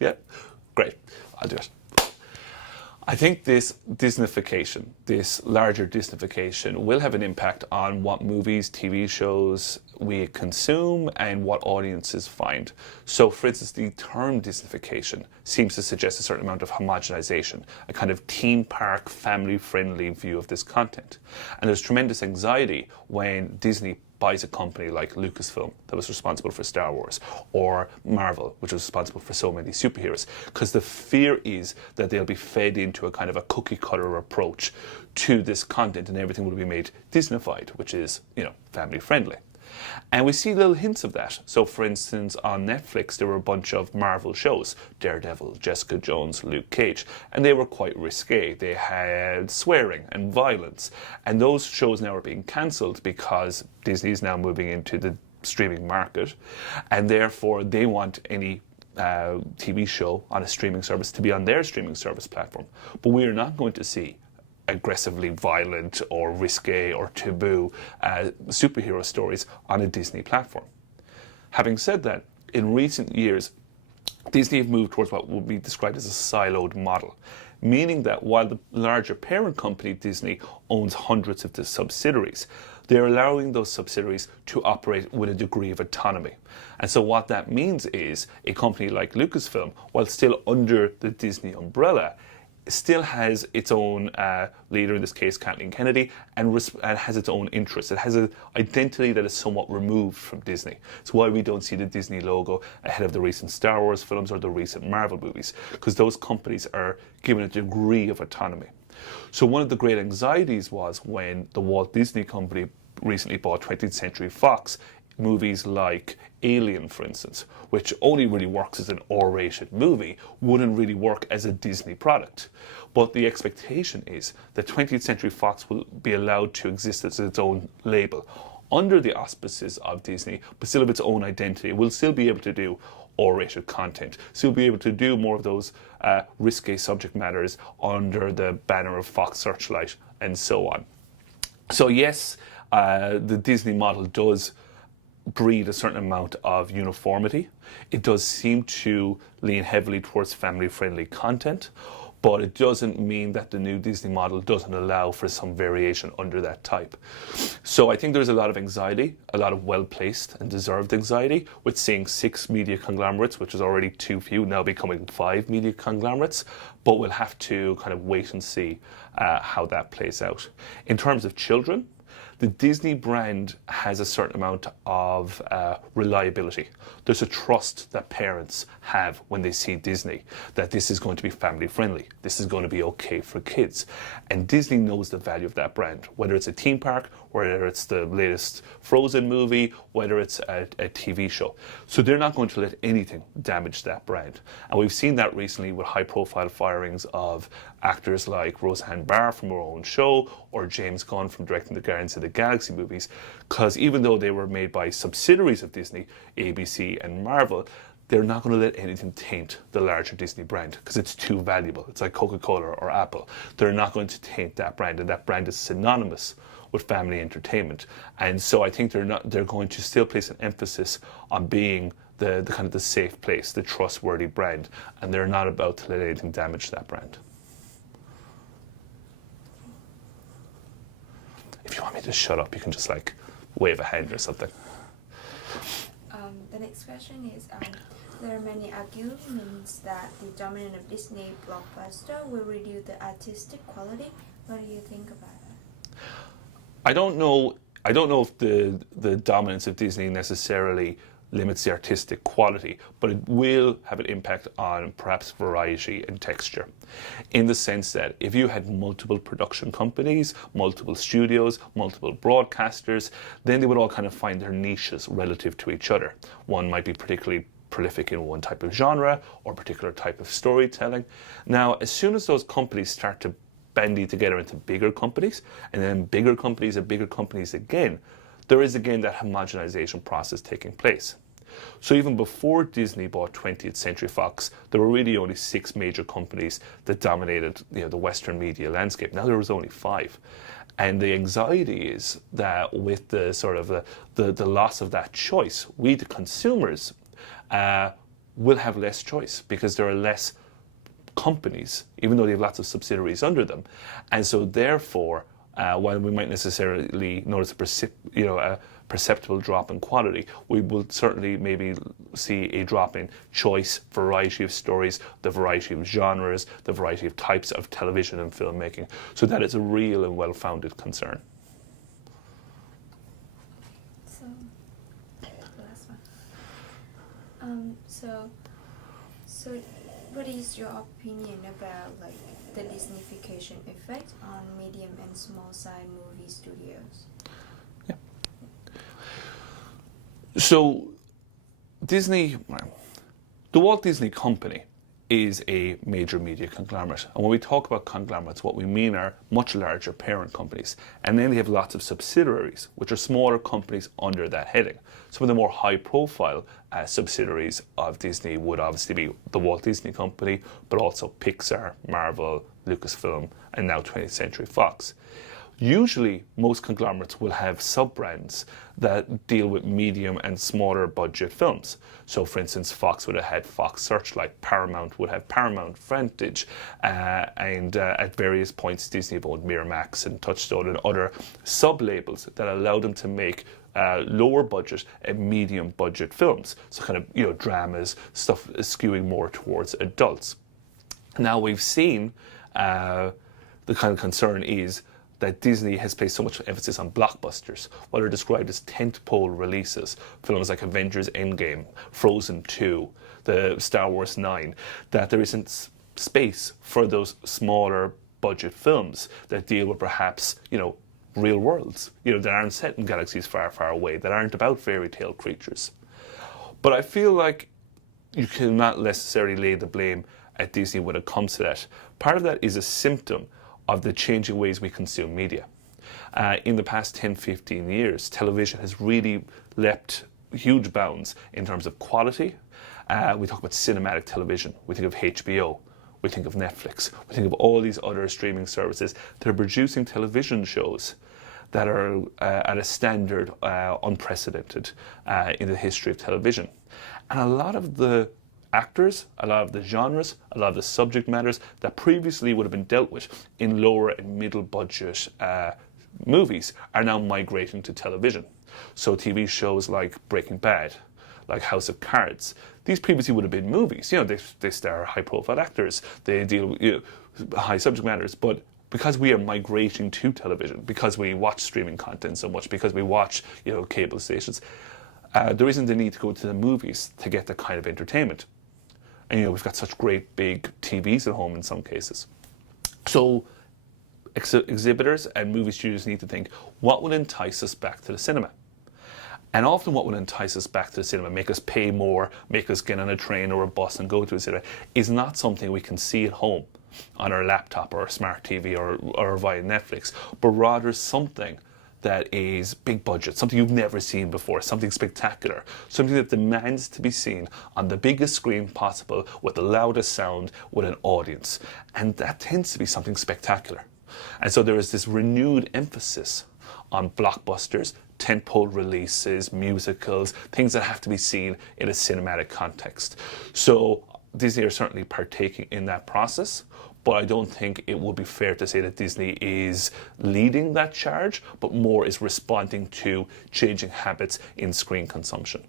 Yeah? Great. I'll do it. I think this Disneyfication, this larger Disneyfication, will have an impact on what movies, TV shows we consume and what audiences find. So, for instance, the term Disneyfication seems to suggest a certain amount of homogenization, a kind of theme park, family-friendly view of this content. And there's tremendous anxiety when Disney buys a company like Lucasfilm that was responsible for Star Wars, or Marvel, which was responsible for so many superheroes, because the fear is that they'll be fed into a kind of a cookie cutter approach to this content and everything will be made Disneyfied, which is, family friendly. And we see little hints of that. So, for instance, on Netflix, there were a bunch of Marvel shows, Daredevil, Jessica Jones, Luke Cage, and they were quite risque. They had swearing and violence. And those shows now are being cancelled because Disney is now moving into the streaming market. And therefore, they want any TV show on a streaming service to be on their streaming service platform. But we are not going to see aggressively violent or risque or taboo superhero stories on a Disney platform. Having said that, in recent years, Disney have moved towards what would be described as a siloed model, meaning that while the larger parent company, Disney, owns hundreds of the subsidiaries, they're allowing those subsidiaries to operate with a degree of autonomy. And so what that means is a company like Lucasfilm, while still under the Disney umbrella, still has its own leader, in this case Kathleen Kennedy, and has its own interests. It has an identity that is somewhat removed from Disney. It's why we don't see the Disney logo ahead of the recent Star Wars films or the recent Marvel movies, because those companies are given a degree of autonomy. So one of the great anxieties was when the Walt Disney Company recently bought 20th Century Fox, movies like Alien, for instance, which only really works as an R-rated movie, wouldn't really work as a Disney product. But the expectation is that 20th Century Fox will be allowed to exist as its own label, under the auspices of Disney, but still have its own identity. It will still be able to do R-rated content, still be able to do more of those risque subject matters under the banner of Fox Searchlight and so on. So yes, the Disney model does breed a certain amount of uniformity. It does seem to lean heavily towards family-friendly content, but it doesn't mean that the new Disney model doesn't allow for some variation under that type. So I think there's a lot of anxiety, a lot of well-placed and deserved anxiety, with seeing 6 media conglomerates, which is already too few, now becoming 5 media conglomerates, but we'll have to kind of wait and see how that plays out. In terms of children, the Disney brand has a certain amount of reliability. There's a trust that parents have when they see Disney, that this is going to be family friendly, this is going to be okay for kids. And Disney knows the value of that brand, whether it's a theme park, whether it's the latest Frozen movie, whether it's a TV show. So they're not going to let anything damage that brand. And we've seen that recently with high profile firings of actors like Roseanne Barr from her own show, or James Gunn from directing the Guardians of the Galaxy movies, because even though they were made by subsidiaries of Disney, ABC and Marvel, they're not going to let anything taint the larger Disney brand because it's too valuable. It's like Coca-Cola or Apple. They're not going to taint that brand, and that brand is synonymous with family entertainment. And so I think they're going to still place an emphasis on being the kind of the safe place, the trustworthy brand, and they're not about to let anything damage that brand. If you want me to shut up, you can just wave a hand or something. The next question is, there are many arguments that the dominance of Disney blockbuster will reduce the artistic quality. What do you think about that? I don't know if the dominance of Disney necessarily limits the artistic quality, but it will have an impact on perhaps variety and texture, in the sense that if you had multiple production companies, multiple studios, multiple broadcasters, then they would all kind of find their niches relative to each other. One might be particularly prolific in one type of genre or particular type of storytelling. Now, as soon as those companies start to bandy together into bigger companies, and then bigger companies and bigger companies again, there is again that homogenization process taking place. So even before Disney bought 20th Century Fox, there were really only 6 major companies that dominated the Western media landscape. Now there was only 5. And the anxiety is that with the sort of the loss of that choice, we the consumers will have less choice because there are less companies, even though they have lots of subsidiaries under them. And so therefore, while we might necessarily notice a perceptible drop in quality, we will certainly maybe see a drop in choice, variety of stories, the variety of genres, the variety of types of television and filmmaking. So that is a real and well-founded concern. So, last one. So what is your opinion about like the Disneyfication effect on medium and small size movie studios? So Disney, the Walt Disney Company is a major media conglomerate. And when we talk about conglomerates, what we mean are much larger parent companies. And then they have lots of subsidiaries, which are smaller companies under that heading. Some of the more high-profile subsidiaries of Disney would obviously be the Walt Disney Company, but also Pixar, Marvel, Lucasfilm, and now 20th Century Fox. Usually, most conglomerates will have sub-brands that deal with medium and smaller budget films. So, for instance, Fox would have had Fox Searchlight, Paramount would have Paramount Vantage, and at various points Disney owned Miramax and Touchstone and other sub-labels that allowed them to make lower budget and medium budget films. So kind of, dramas, stuff skewing more towards adults. Now we've seen the kind of concern is that Disney has placed so much emphasis on blockbusters, what are described as tentpole releases, films like Avengers Endgame, Frozen 2, the Star Wars 9, that there isn't space for those smaller budget films that deal with perhaps, real worlds, that aren't set in galaxies far, far away, that aren't about fairy tale creatures. But I feel like you cannot necessarily lay the blame at Disney when it comes to that. Part of that is a symptom of the changing ways we consume media. In the past 10, 15 years, television has really leapt huge bounds in terms of quality. We talk about cinematic television. We think of HBO. We think of Netflix. We think of all these other streaming services that are producing television shows that are at a standard unprecedented in the history of television. And a lot of the actors, a lot of the genres, a lot of the subject matters that previously would have been dealt with in lower and middle budget movies are now migrating to television. So TV shows like Breaking Bad, like House of Cards, these previously would have been movies. They star high profile actors, they deal with high subject matters, but because we are migrating to television, because we watch streaming content so much, because we watch cable stations, there isn't the need to go to the movies to get that kind of entertainment. And we've got such great big TVs at home in some cases. So exhibitors and movie studios need to think, what would entice us back to the cinema? And often what would entice us back to the cinema, make us pay more, make us get on a train or a bus and go to a cinema, is not something we can see at home on our laptop or a smart TV or via Netflix, but rather something that is big budget, something you've never seen before, something spectacular, something that demands to be seen on the biggest screen possible with the loudest sound with an audience. And that tends to be something spectacular. And so there is this renewed emphasis on blockbusters, tentpole releases, musicals, things that have to be seen in a cinematic context. So Disney are certainly partaking in that process, but I don't think it would be fair to say that Disney is leading that charge, but more is responding to changing habits in screen consumption.